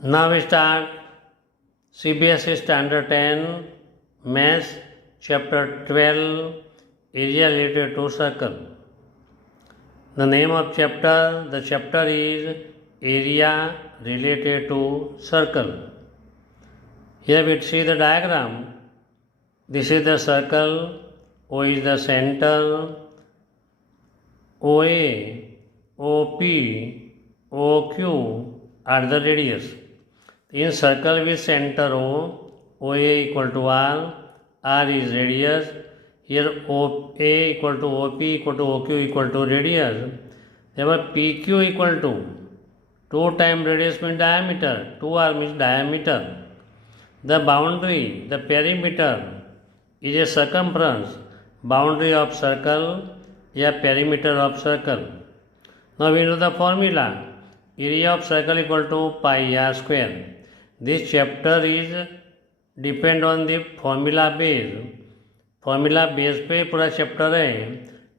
Now we start CBSE Standard 10 Maths Chapter 12 Area related to circle. The name of the chapter is Area related to circle. Here we see the diagram. This is the circle, O is the center, OA, OP, OQ are the radius. In circle with center O, OA equal to R is radius. Here OA equal to OP equal to OQ equal to radius. Therefore PQ equal to 2 times radius means diameter, 2R means diameter. The boundary, the perimeter is a circumference, boundary of circle, a perimeter of circle. Now we know the formula. Area of circle equal to pi r square. This chapter is depend on the formula base. Formula base पे पूरा chapter है.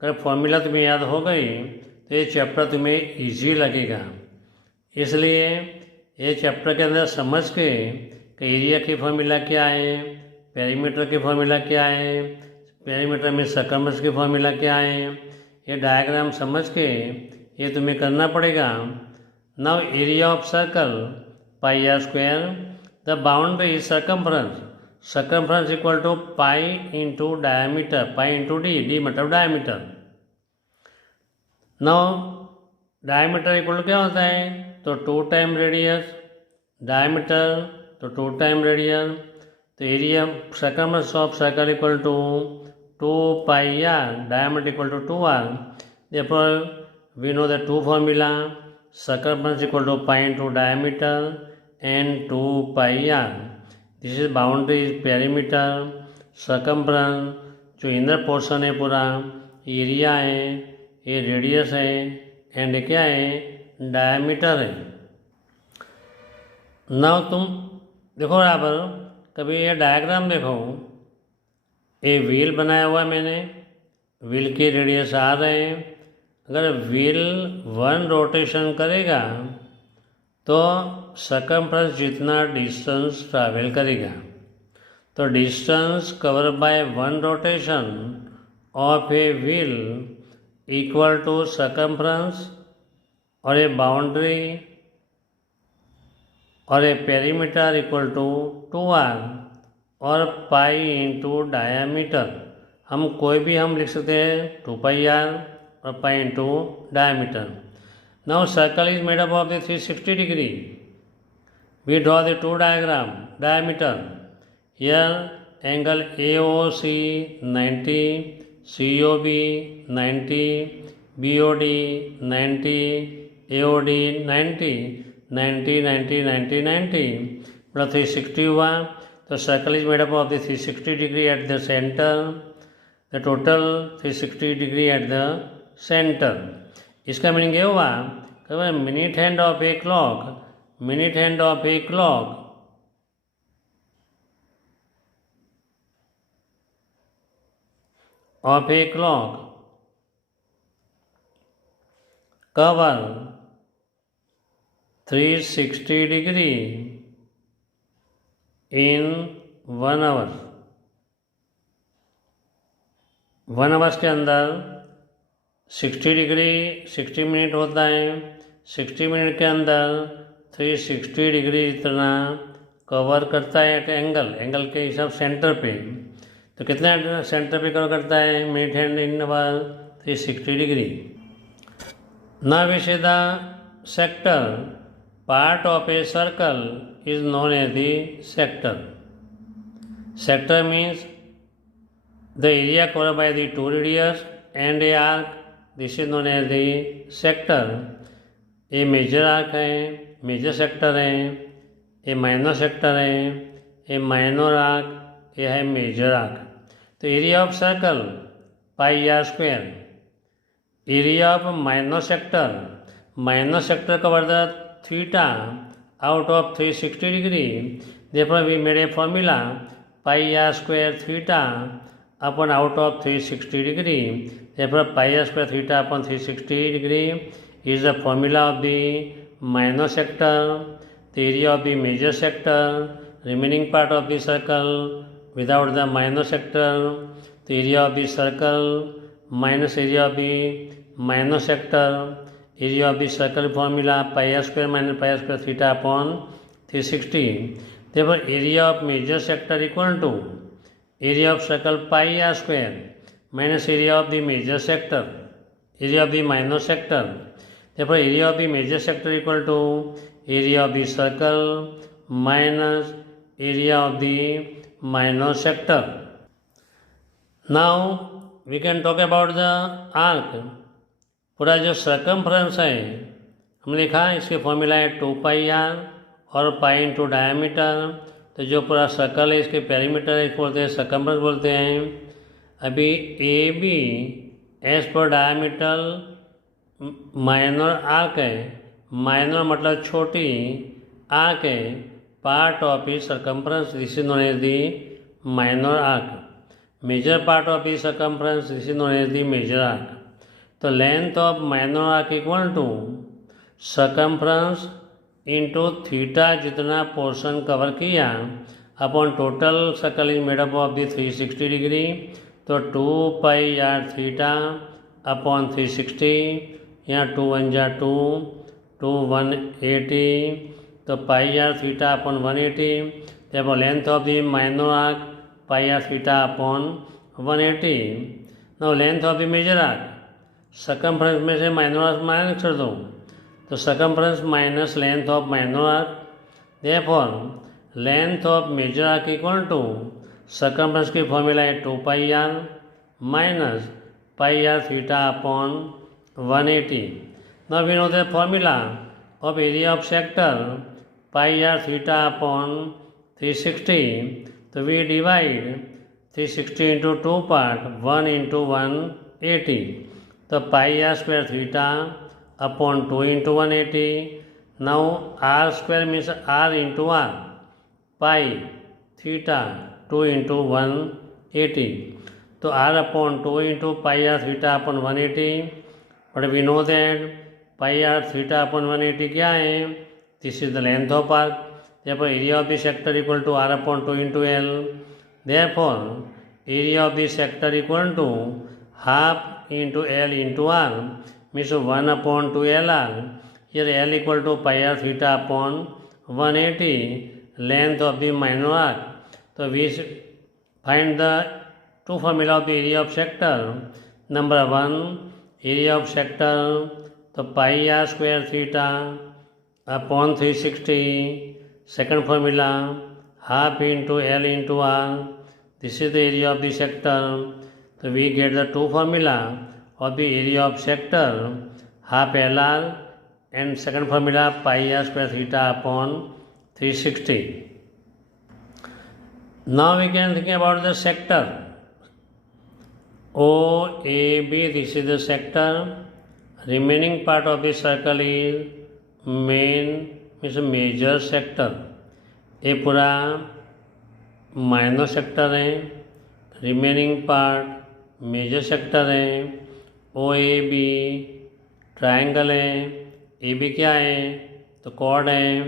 अगर formula तुम्हें याद हो गई तो ये चैप्टर तुम्हें इजी लगेगा. इसलिए ये चैप्टर के अंदर समझ के कि एरिया की फॉर्मूला क्या है, पेरीमीटर की फॉर्मूला क्या है, पेरीमीटर में सर्कमफरेंस की फॉर्मूला क्या है, ये डायग्राम समझ के ये तुम्हें करना पड़ेगा. Now area of circle pi r square, the boundary is circumference equal to pi into diameter, pi into d मतलब diameter. Now diameter equal to क्या होता है, तो 2 टाइम रेडियस, diameter तो 2 टाइम रेडियस, तो area circumference of circle equal to 2 pi r, diameter equal to 2r. Therefore we know the two formula, circumference equal to pi into diameter and 2 pi r. This is boundary is perimeter, circumference जो inner portion है पूरा, area है, ये radius है and क्या है, diameter है. Now तुम देखो बराबर, कभी ये डायग्राम देखो, ये व्हील बनाया हुआ है मैंने, व्हील की रेडियस आर है. अगर व्हील 1 रोटेशन करेगा तो सर्कमफ्रेंस जितना डिस्टेंस ट्रैवल करेगा, तो distance cover by 1 rotation of a wheel equal to circumference और ए बाउंड्री और ए पेरीमीटर इक्वल टू 2r और पाई इंटू डायामीटर. हम कोई भी हम लिख सकते हैं 2 pi r और pi into diameter. Now circle is made up of the 360 degree. We draw the two diagram. Diameter. Here angle AOC 90, COB 90, BOD 90, AOD 90, 90, 90, 90, 90. Plus 360 हुआ. The circle is made up of the 360 degree at the center. The total 360 degree at the center. इसका meaning ये हुआ कि minute hand of a clock, minute hand of a clock cover 360 degree in 1 hour. 1 hours के अंदर 60 degree 60 minute होता है. 60 minute के अंदर 360 डिग्री इतना कवर करता है एट एंगल के हिसाब सेंटर पे. तो कितना सेंटर पे कवर करता है, minute hand in hour 360 degree. Now we see the sector. Part of a circle is known as the sector. Sector means the area cover by the 2 radius and a arc. This is known as the sector. ये major arc है, major sector है, ये minor sector है, ये minor arc, ये है major arc. तो area of circle pi r square. Area of minor sector cover the theta out of 360 degree. Therefore we made a formula pi r square theta upon out of 360 degree. Therefore pi r square theta upon 360 degree is the formula of the minor sector. the area of the major sector, remaining part of the circle without the minor sector, the area of the circle minus area of the minor sector, area of the circle formula pi r square minus pi r square theta upon 360. Therefore, area of major sector equal to area of circle pi r square minus area of the major sector, area of the minor sector. Therefore, area of the major sector equal to area of the circle minus area of the minor sector. Now, we can talk about the arc. पूरा जो circumference है हमने लिखा इसके formula है 2πr और pi into diameter. तो जो पूरा सर्कल है इसके पेरीमीटर इसको बोलते हैं सर्कमफ्रेंस बोलते हैं. अभी ए बी एस पर डायमीटर माइनर आर्क है. माइनर मतलब छोटी आर्क है. Part of the circumference this is known as the minor arc. Major part of the circumference this is known as the major arc. तो length of minor arc equal to circumference into theta जितना portion cover किया upon total circle is made up of the 360 degree. तो 2πr theta upon 360. यहाँ 2 1 जा 2 2 180. तो πr theta upon 180. therefore length of the minor arc πr theta upon 180. Now length of the major arc circumference में से minor arc minus कर दो. तो circumference minus length of minor arc. Therefore length of major arc equal to circumference की formula है 2πr minus πr theta upon 180. Now we know the formula of area of sector πr theta upon 360. तो we divide 360 into 2 part 1 into 180. तो πr square theta upon 2 into 180. Now r square means r into r. Pi theta 2 into 180. तो r upon 2 into πr theta upon 180. But we know that πr theta upon 180 क्या है? This is the length of arc. therefore area of the sector equal to r upon 2 into l. therefore area of the sector equal to half into l into r means 1 upon 2 lr. Here l equal to πr theta upon 180 length of the minor arc. So we find the two formula of the area of sector. Number 1 area of sector, तो pi r square theta upon 360. Second formula half into l into r. This is the area of the sector. So we get the two formula of the area of sector, half LR and second formula pi r square theta upon 360. Now we can think about the sector. OAB, this is the sector. Remaining part of the circle is means major sector. ये पूरा minor sector है. Remaining part major sector है. ओ A B triangle है. A B क्या है? तो cord है.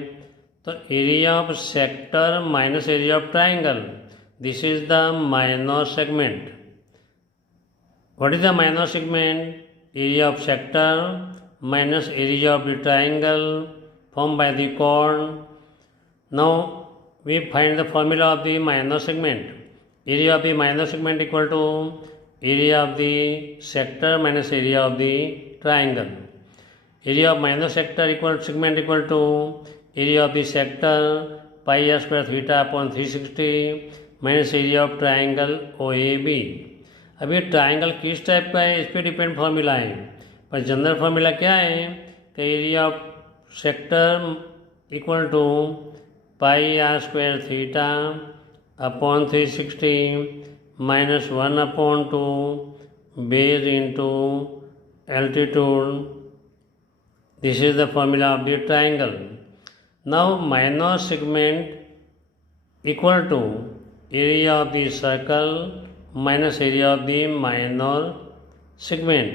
तो area of sector minus area of triangle, this is the minor segment. What is the minor segment? Area of sector minus area of the triangle formed by the chord. Now we find the formula of the minor segment. Area of the minor segment equal to area of the sector minus area of the triangle. Area of minor sector equal segment equal to area of the sector pi r square theta upon 360 minus area of triangle OAB. अभी triangle किस type का है इस पर depend formula है, पर general formula क्या है कि area of sector equal to pi r square theta upon 360 minus 1 upon 2 base into altitude. This is the formula of the triangle. Now minor segment equal to area of the circle minus area of the minor segment.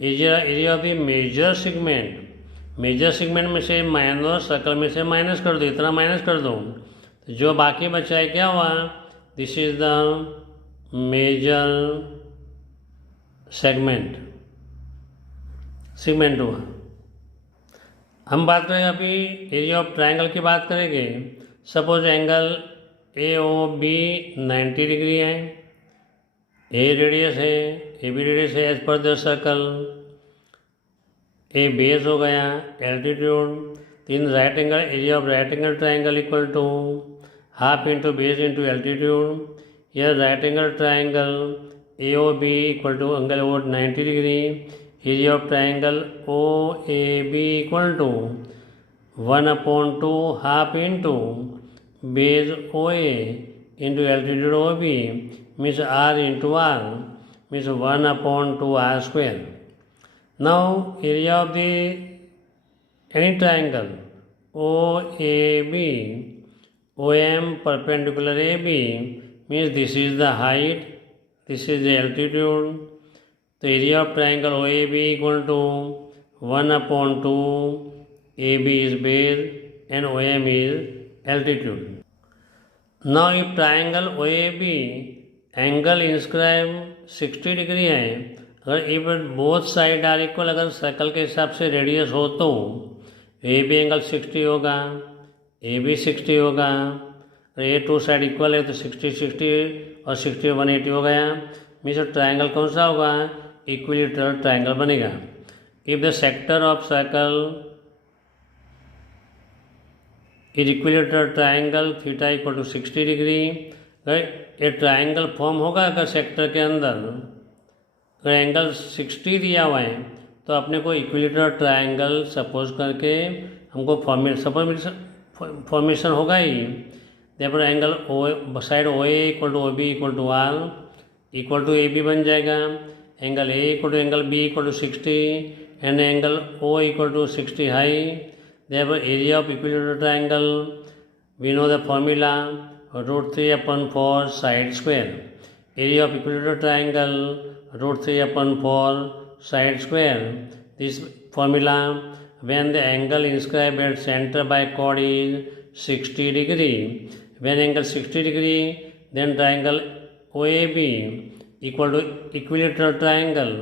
Area of the major segment major segment में से minus और circle में से minus कर दो, इतना minus कर दो, तो जो बाकी बचा है क्या हुआ, this is the major segment हुआ। हम बात करेंगे अभी एरिया ऑफ ट्राइंगल की बात करेंगे। Suppose angle A O B 90 degree है, ए रेडियस है, ए बी रेडियस है as per the circle, A base हो गया, एल्टीट्यूड, तीन right angle, area of right angle triangle equal to half into base into altitude. यह right angle triangle A O B equal to angle O 90 degree, area of triangle O A B equal to 1/2 half into base O A into altitude O B means r into r means 1/2 r square. Now area of the any triangle OAB, OM perpendicular AB means this is the height, this is the altitude. The area of triangle OAB equal to 1/2 AB is base and OM is altitude. Now if triangle OAB angle inscribe 60 degree है, अगर if both side are equal, अगर circle के हिसाब से radius हो तो A B angle 60 होगा, A B 60 होगा, ए टू साइड इक्वल है तो 60 और 60 180 हो गया। मीन्स ट्राइंगल कौन सा होगा, इक्विलेटरल ट्राइंगल बनेगा। If the sector of circle is equilateral triangle theta equal to 60 degree, ये ट्राइंगल फॉर्म होगा अगर सेक्टर के अंदर अगर एंगल 60 दिया हुआ है तो अपने को इक्विलेटरल ट्राइंगल सपोज करके हमको फॉर्मेशन होगा ही। Therefore angle O side O A equal to O B equal to R equal to A B बन जाएगा, angle A equal to angle B equal to 60 and angle O equal to 60 हाई। Therefore area of equilateral triangle we know the formula √3/4 side square. Area of equilateral triangle √3/4 side square. This formula when the angle inscribed at center by chord is 60 degree. When angle 60 degree, then triangle OAB equal to equilateral triangle.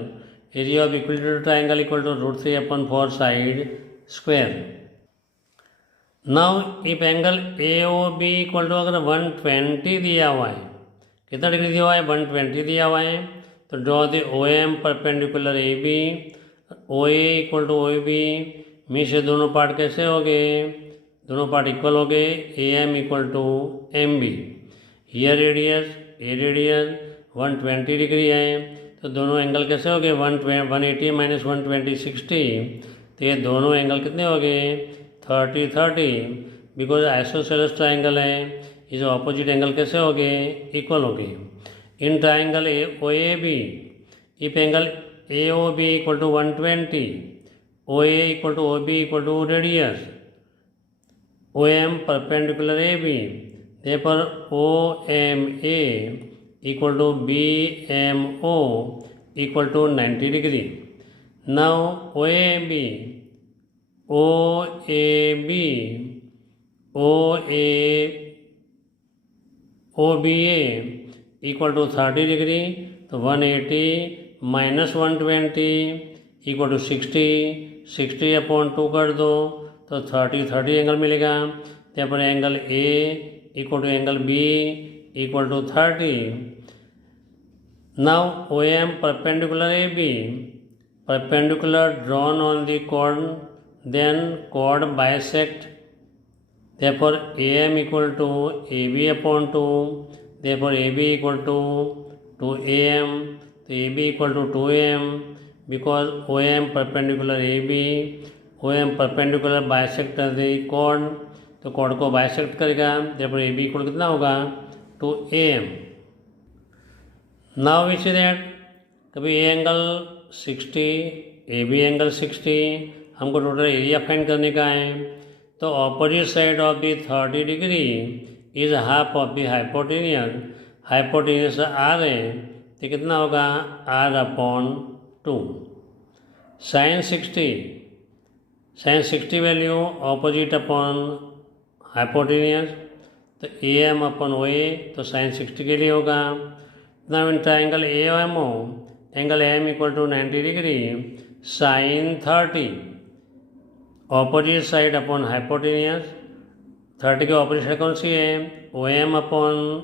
Area of equilateral triangle equal to √3/4 side square. Now if angle AOB equal to अगर 120 दिया हुआ है, कितना degree दिया हुआ है, 120 दिया हुआ है, तो draw the O M perpendicular A B, O A equal to O B मी से दोनों पार्ट कैसे हो गए, दोनों पार्ट इक्वल हो गए, A M equal to M B. Here radius a radius 120 degree है तो दोनों एंगल कैसे हो गए 180 माइनस 120 60, तो ये दोनों एंगल कितने हो गए 30 बिकॉज आइसोसेलेस ट्राइंगल है, इस ऑपोजिट एंगल कैसे हो गए इक्वल हो गए। In triangle OAB, if angle AOB equal to 120, OA equal to OB equal to radius, OM perpendicular AB, therefore OMA equal to BMO equal to 90 degree. Now OAB, OBA equal to 30 degree, तो 180 minus 120 equal to 60/2 कर दो तो 30 angle मिलेगा। यहाँ पर angle A equal to angle B equal to 30। Now O M perpendicular A B, perpendicular drawn on the chord, then chord bisect, therefore AM equal to AB/2, therefore AB equal to 2AM, तो AB equal to 2AM because OM perpendicular AB, OM perpendicular bisect the chord, तो chord को bisect करेगा, therefore AB equal कितना होगा 2AM। Now we see that कभी A angle 60, AB angle 60, हमको total area find करने का है, तो opposite side of the 30 degree is half of the hypotenuse, hypotenuse r है तो कितना होगा R/2। Sine 60 sin 60 value opposite upon hypotenuse, तो AM अपन OA तो sin 60 के लिए होगा. Now in triangle AMO, angle AM equal to 90 degree, sin 30, opposite side upon hypotenuse, 30 की opposite side कौन सी है? OM upon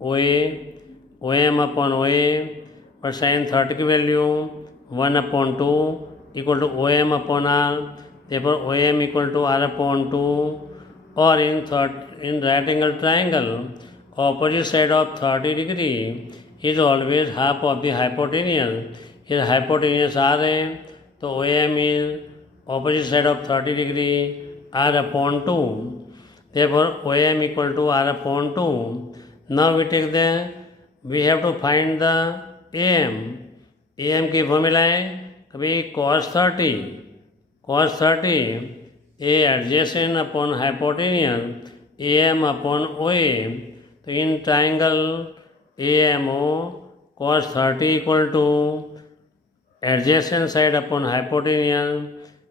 OA, OM upon OA, पर sin 30 की value 1/2 equal to OM upon R, therefore OM equal to R/2, or in right angle triangle, opposite side of 30 degree is always half of the hypotenuse. Here hypotenuse R है, तो OM is opposite side of 30 degree R/2. Therefore OM equal to R/2. Now we have to find the AM. AM की formula है कभी cos 30 A adjacent upon hypotenuse AM upon OA. तो in triangle AMO cos 30 equal to adjacent side upon hypotenuse,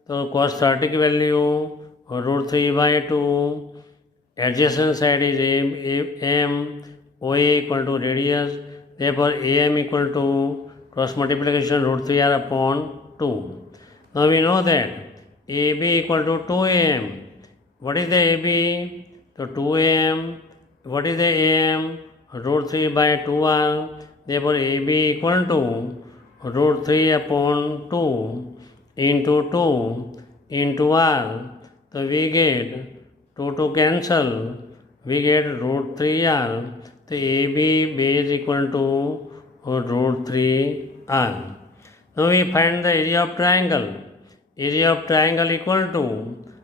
तो cos 30 की value √3/2, adjacent side is AM, OA equal to radius, therefore AM equal to cross multiplication √3R/2. Now we know that AB equal to 2AM. What is the AB? So 2AM. What is the AM? √3/2R. Therefore AB equal to √3/2 into 2 into R. So we get 2 cancel. We get √3R. So AB base equal to √3R. Now we find the area of triangle. Area of triangle equal to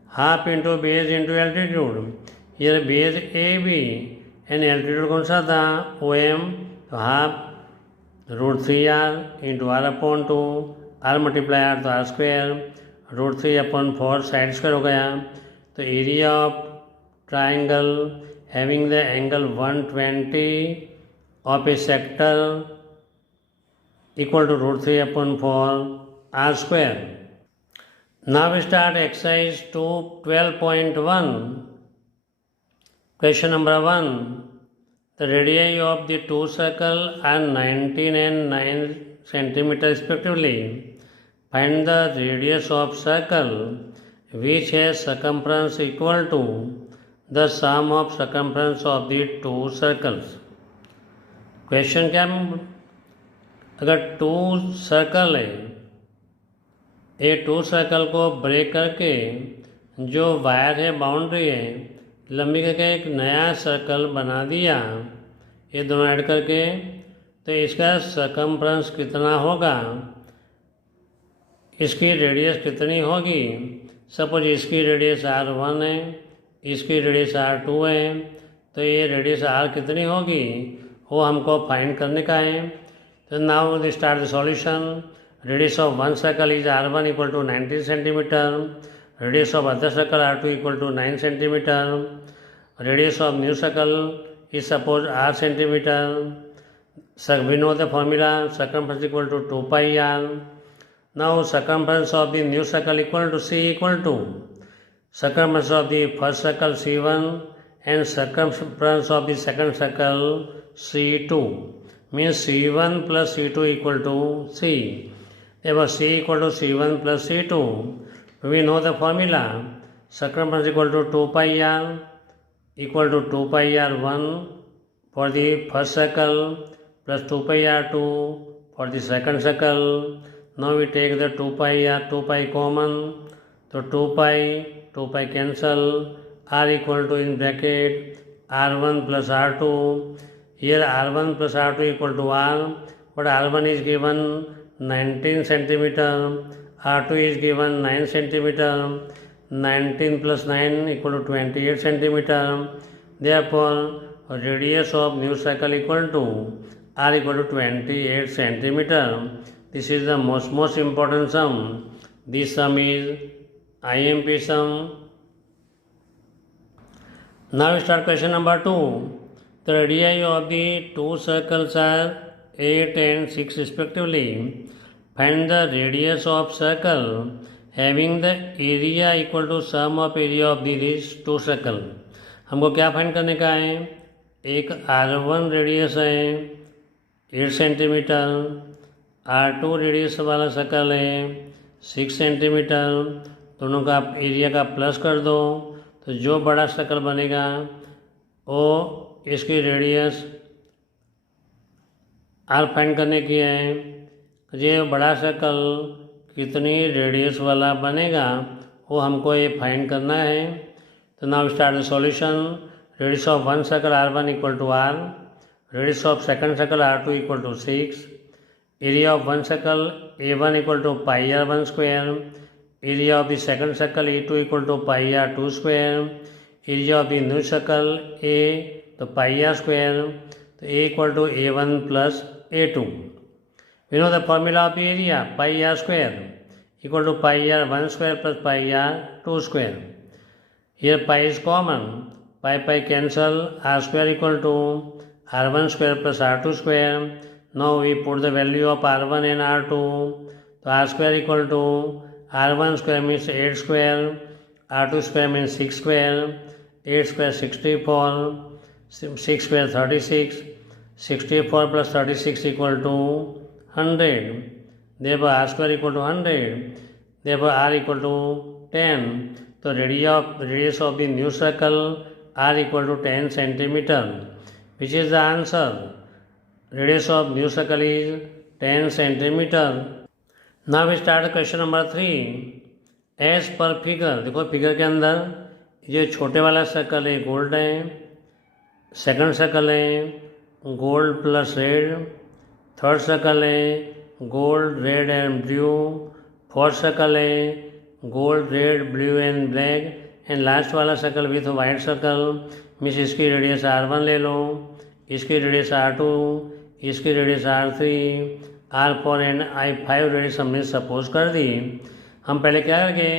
half into base into altitude. Here base AB and altitude कौन सा था? OM. तो half √3R into R/2. R multiply R तो R square. √3/4 side square हो गया. तो area of triangle having the angle 120 of a sector equal to √3/4 R square. Now we start exercise 12.1. Question number 1. The radii of the two circles are 19 and 9 cm respectively. Find the radius of circle which has circumference equal to the sum of circumference of the two circles. Question क्या, अगर to circle है, ये to circle को break करके जो wire है, boundary है, लंबी करके एक नया सर्कल बना दिया, ये दोनों ऐड करके, तो इसका सर्कमफ्रेंस कितना होगा, इसकी रेडियस कितनी होगी. सपोज इसकी रेडियस R1 है, इसकी रेडियस R2 है, तो ये रेडियस R कितनी होगी वो हमको फाइंड करने का है. तो now we start the solution. Radius of one circle is R1 equal to 19 cm. Radius of other circle R2 equal to 9 cm. Radius of new circle is suppose R cm. So we know the formula, circumference equal to 2 pi R. Now circumference of the new circle equal to C equal to circumference of the first circle C1 and circumference of the second circle C2. Means C1 plus C2 equal to C. Therefore C equal to C1 plus C2. We know the formula. Circumference equal to 2 pi R equal to 2 pi R1 for the first circle plus 2 pi R2 for the second circle. Now we take the 2 pi common. So 2 pi cancel. R equal to in bracket R1 plus R2. Here R1 plus R2 equal to R, but R1 is given 19 centimeter, R2 is given 9 centimeter, 19 plus 9 equal to 28 centimeter. Therefore, radius of new circle equal to R equal to 28 centimeter. This is the most important sum. This sum is IMP sum. Now we start question number 2. The radii of the two circles are 8 and 6 respectively. Find the radius of circle having the area equal to sum of area of this two circle. हमको क्या find करने का है, एक R1 radius है 8 centimetre, R2 radius वाला circle है 6 centimetre, दोनों का एरिया का प्लस कर दो तो जो बड़ा सर्कल बनेगा वो इसकी रेडियस R फाइंड करने की है। ये बड़ा सर्कल कितनी रेडियस वाला बनेगा वो हमको ये फाइंड करना है। तो now start the solution. Radius of one circle R1 equal to R, radius of second circle R2 equal to 6, area of one circle A1 equal to pi R1 square, area of the second circle A2 equal to pi R2 square, area of the new circle A तो pi R square, तो A equal to A1 plus A2। We know the formula of the area pi R square equal to pi R1 square plus pi R2 square. Here pi is common, pi cancel, R square equal to R1 square plus R2 square. Now we put the value of R1 and R2. So R square equal to R1 square means 8 square, R2 square means 6 square, 8 square 64, 6 square 36, 64 plus 36 equal to 100. Therefore R square equal to 100. Therefore R equal to 10. So radius of the new circle R equal to 10 centimeter. Which is the answer? Radius of new circle is 10 centimeter. Now we start question number 3. As per figure, देखो figure के अंदर ये छोटे वाला circle है gold है, second circle है gold plus red, third circle है gold red and blue, fourth circle है gold red blue and black and last वाला circle with white circle. Means इसकी रेडियस R1 ले लो, इसकी रेडियस R2, इसकी radius R3, R4 and I5 radius हमने suppose कर दी। हम पहले क्या करेंगे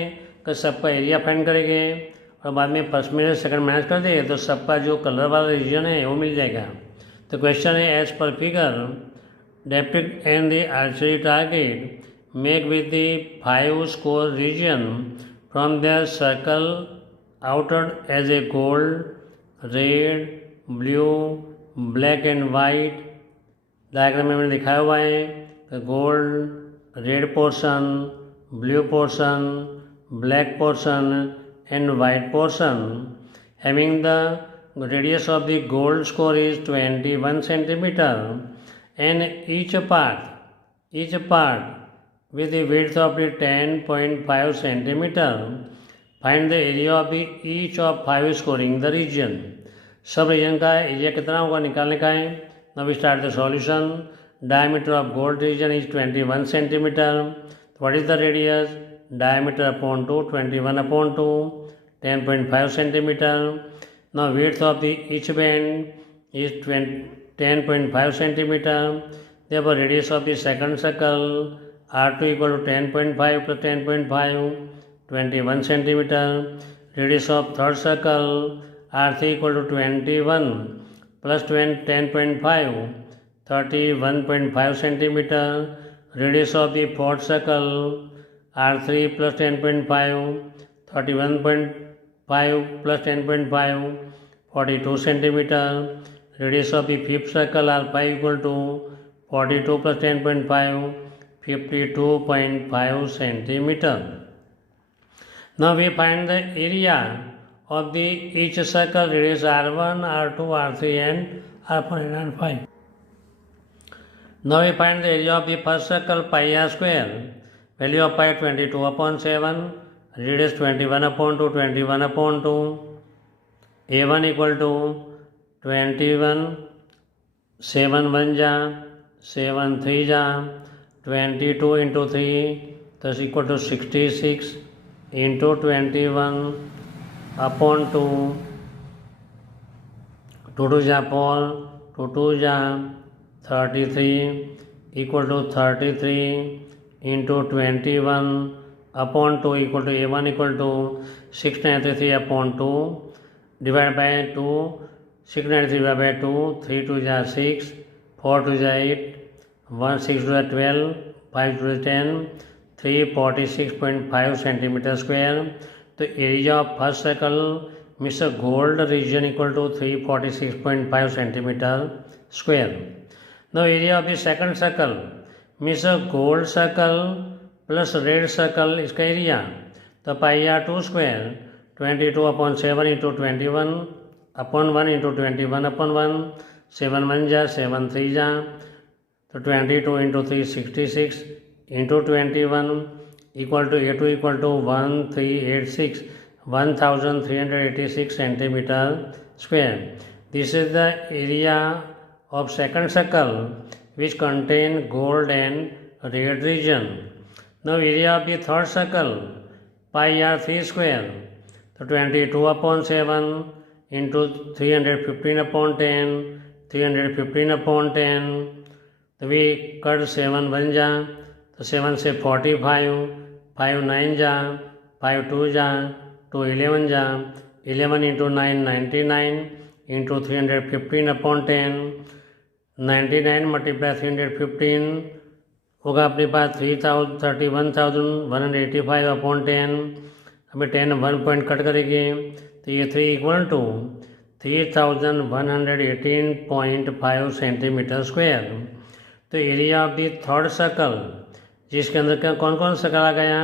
कि सबका एरिया फाइंड करेंगे और बाद में फर्स्ट में सेकंड मैच कर देंगे तो सबका जो कलर वाला रीजन है वो मिल जाएगा। तो क्वेश्चन है एज पर figure depict and the archery target make with the 5 score region from their circle outed as a gold, red, blue, black and white। Diagram में मैंने दिखाया हुआ है gold red portion, blue portion, black portion and white portion. Having the radius of the gold score is 21 centimetre and each part with the width of the 10.5 centimeter. Find the area of the each of 5 scoring the region। सब reason का area कितना होगा निकालने का है। Now we start the solution। Diameter of gold region is 21 centimeter। What is the radius? Diameter upon 2, 21 upon 2, 10.5 centimeter। Now width of the each band is 10.5 centimeter। Therefore radius of the second circle R2 equal to 10.5 plus 10.5, 21 centimeter। Radius of third circle R3 equal to 21 plus 10.5, 31.5 centimeter। Radius of the fourth circle R3 plus 10.5, 31.5 plus 10.5, 42 centimeter। Radius of the fifth circle R5 equal to 42 plus 10.5, 52.5 centimeter। Now we find the area of the each circle, radius R1, R2, R3 and R4 and R5। Now we find the area of the first circle pi R square। Value of pi 22 upon 7, radius 21 upon 2, 21 upon 2। A1 equal to 21, 7 1 जा 7 3 जा 22 into 3 thus equal to 66 into 21 upon 2, 2 2 जा 4, 2 2 जा 33 equal to 33 into 21 upon 2 equal to A1 equal to 693 upon 2 divided by 2, 693 divided by 2, 3 2 जा 6, 4 2 जा 8, 1 6 2 जा 12, 5 2 जा 10, 346.5 centimeter square. तो area of first circle means a gold region equal to 346.5 centimeter square. Now area of the second circle means a gold circle plus red circle इसका area. तो पाई are 2 square 22/7 into 21/1 into 21/1 7 1 जा 7 3 जा तो 22 into 3 66 into 21 equal to A2 equal to 1386 centimeter square. This is the area of second circle which contain gold and red region. Now area of the third circle pi r 3 square तो 22/7 into 315/10 315/10 तो we cut 7 1 जा तो 7 से 45 5 9 जा 5 2 जा 2 11 जा 11 into 9 99 into 315/10 99 multiply 315 होगा अपने पास 31,185/10 हमें 10 1 पॉइंट कट करेंगे तो ये 3 इक्वल टू 3118.5 सेंटीमीटर स्क्वायर. तो area of the third circle जिसके अंदर क्या कौन कौन सर्कल आ गया,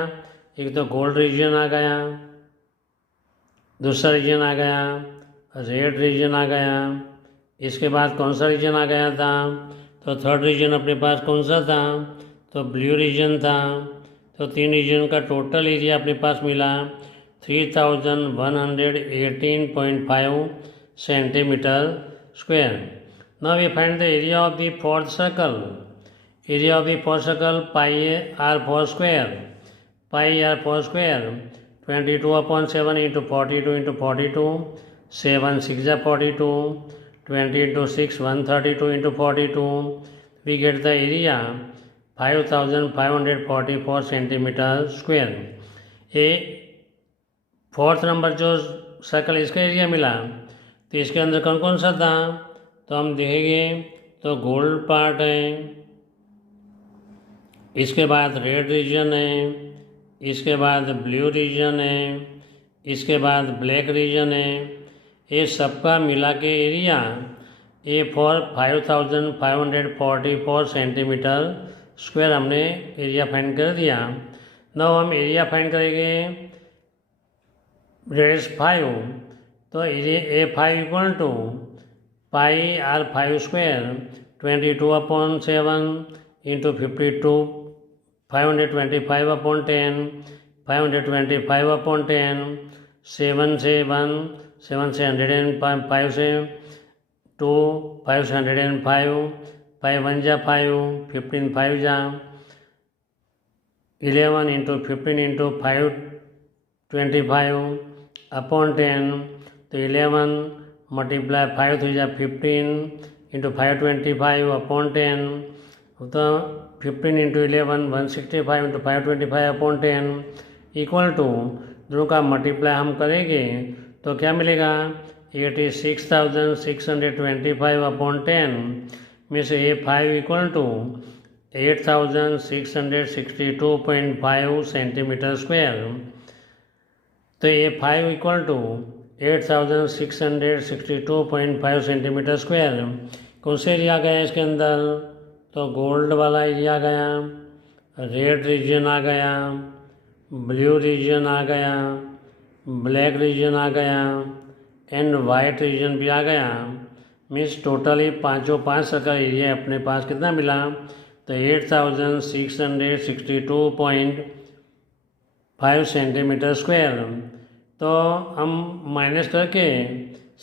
एक तो गोल्ड रीजन आ गया, दूसरा रीजन आ गया रेड रीजन आ गया, इसके बाद कौन सा रीजन आ गया था, तो थर्ड रीजन अपने पास कौन सा था, तो ब्लू रीजन था. तो 3 रीजन का टोटल एरिया अपने पास मिला 3118.5 centimetre square. Now we find the area of the fourth circle. Area of the fourth circle pi r 4 square 22/7 into 42 into 42 7 6 42 20 into 6 132 into 42 we get the area 5544 centimetre square. ये fourth number जो circle इसका area मिला तो इसके अंदर कौन कौन सा था, तो हम देखेंगे तो गोल्ड पार्ट है, इसके बाद रेड रीजन है, इसके बाद ब्लू रीजन है, इसके बाद ब्लैक रीजन है. ये सबका मिला के area A for 5544 centimetre square हमने एरिया फाइंड कर दिया. नाउ हम एरिया फाइंड करेंगे रेडियस 5 तो area A5 equal to pi r 5 square 22/7 into 52 525/10 525/10 7 से 1 7 से 105 से 2 5 से 105 5 1 जा 5 15 5 जा 11 into 15 into 5 25/10 तो 11 मल्टीप्लाई 5 3 जा 15 into 525/10 तो 15 into 11 165 into 525/10 इक्वल टू दोनों का मल्टीप्लाई हम करेंगे तो क्या मिलेगा 86,625/10 में से A5 equal to 8662.5 centimetre square. तो A5 equal to 8662.5 centimetre square. कौन से एरिया गया इसके अंदर, तो गोल्ड वाला एरिया गया, रेड रीजन आ गया, ब्लू रीजन आ गया, ब्लैक रीजन आ गया एंड वाइट रीजन भी आ गया. मीन्स टोटली पाँचों पाँच सर्कल एरिया अपने पास कितना मिला, तो 8662.5 सेंटीमीटर स्क्वायर. तो हम माइनस करके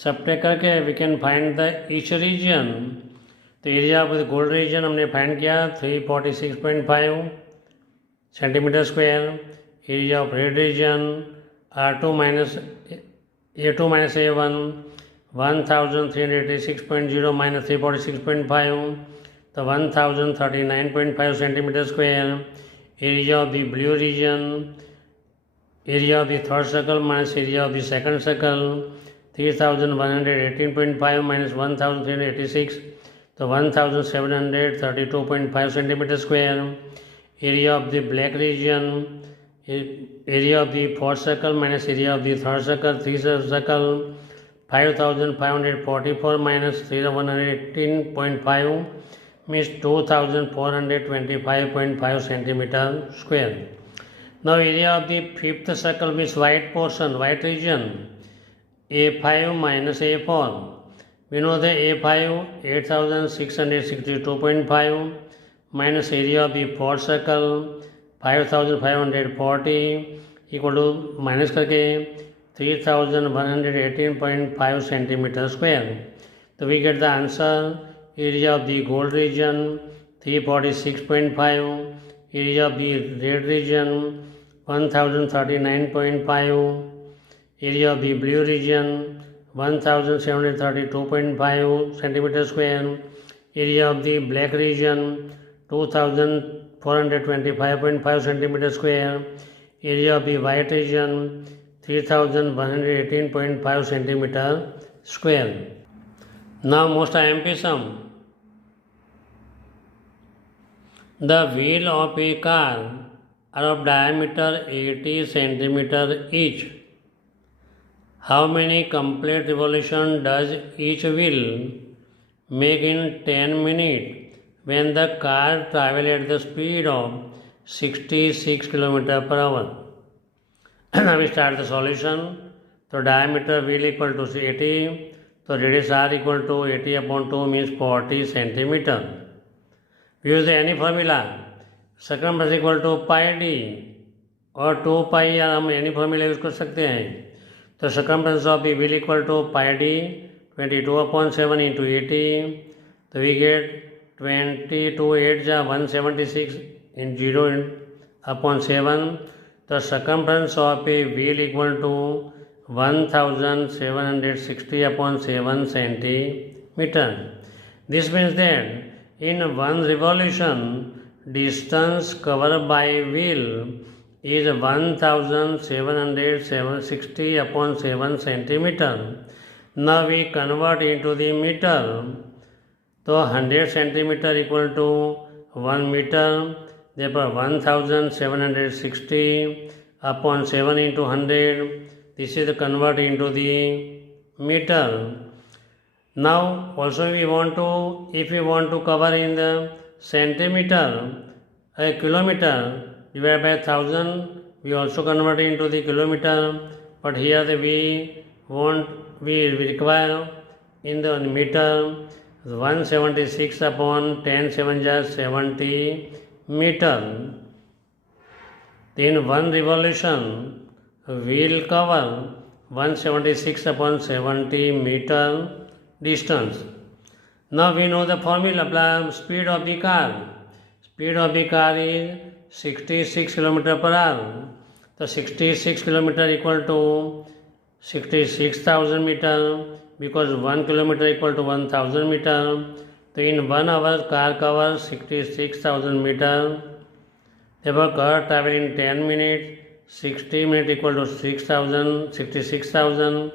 सब्ट्रैक्ट करके we can find the each region. तो एरिया ऑफ गोल्ड रीजन हमने फाइंड किया 346.5 centimetre square. Area of red region A2 minus A1 1386.0 minus 346.5 तो 1039.5 centimetre square. Area of the blue region area of the third circle minus area of the second circle 3118.5 minus 1386 तो 1732.5 centimetre square. area of the black region, area of the fourth circle minus area of the third circle, three circle, 5544 minus 3118.5 means 2425.5 centimeter square. Now area of the fifth circle means white portion, white region, A5 minus A4. We know the A5 8662.5 minus area of the fourth circle 5540 equal to minus करके 3118.5 centimeter square. So we get the answer. Area of the gold region 346.5, area of the red region 1039.5, area of the blue region 1732.5 centimeter square, area of the black region 2425.5 centimeter square, area of the white region 3118.5 centimeter square. Now most IMP sum. The wheel of a car are of diameter 80 centimeter each. How many complete revolutions does each wheel make in 10 minutes when the car travels at the speed of 66 km per hour? Now we start the solution. So diameter wheel equal to 80. So radius r equal to 80 upon 2 means 40 centimeter. We use any formula. Circumference equal to pi d और 2 पाई या हम any formula use कर सकते हैं. तो circumference of the wheel equal to pi d 22/7 into 80. तो we get 22 8 जा 176 in 0/7. The circumference of a wheel equal to 1760/7 centimeter. This means that in one revolution, distance covered by wheel is 1760/7 centimeter. Now we convert into the meter. So 100 centimeter equal to 1 meter. Therefore 1760/7 into 100. This is convert into the meter. Now also if we want to cover in the centimeter, a kilometer divided by 1000, we also convert into the kilometer. But here we require in the meter 176/10 70 meter. In one revolution, wheel cover 176/70 meter distance. Now we know the formula. Speed of the car. Speed of the car is 66 km per hour. So 66 km equal to 66,000 meter because 1 kilometer equal to 1,000 meter. So in 1 hour car covers 66,000 meter. Therefore car travel in 10 minutes. 60 minutes equal to 66,000.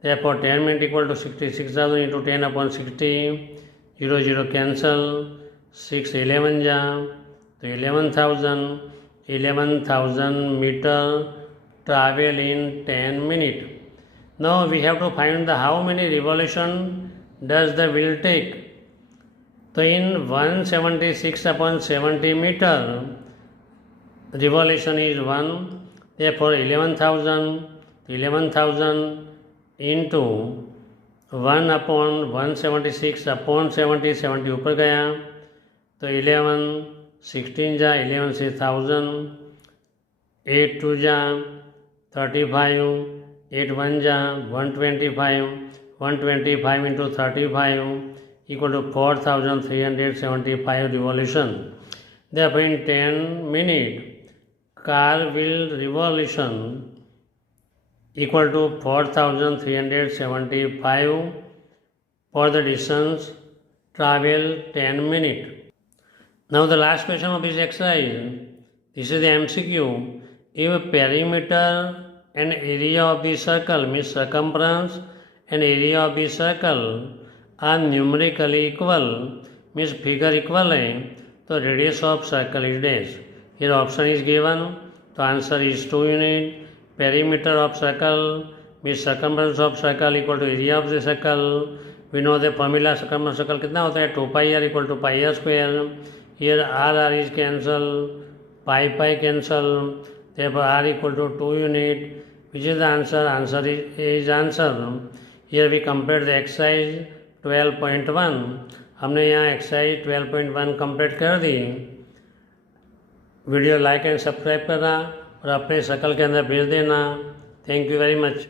Therefore 10 minutes equal to 66,000 into 10/60. 0 0 cancel. 6 11 ja. So 11,000 meter travel in 10 minutes. Now we have to find how many revolution does the wheel take. So in 176/70 meter, revolution is 1. Therefore 11,000 into 1/176/70 70 ऊपर गया तो 11 16 जा 11 से 1000 8 2 जा 35 8 1 जा 125 into 35 equal to 4375 revolution. Therefore in 10 minutes car wheel revolution equal to 4375 for the distance travel 10 minutes. Now the last question of this exercise. This is the MCQ. If perimeter and area of the circle means circumference and area of the circle are numerically equal means figure equal है तो radius of circle is dash. Here option is given. The answer is 2 unit. Perimeter of circle means circumference of circle equal to area of the circle. We know the formula circumference circle कितना होता है 2 pi r equal to pi r square. Here r is cancel, pi cancel. Therefore r equal to 2 unit. Which is the answer? Answer is answer. Here we compare the exercise 12.1. हमने यहाँ exercise 12.1 complete कर दी. Video like and subscribe करना और अपने circle के अंदर भेज देना. Thank you very much.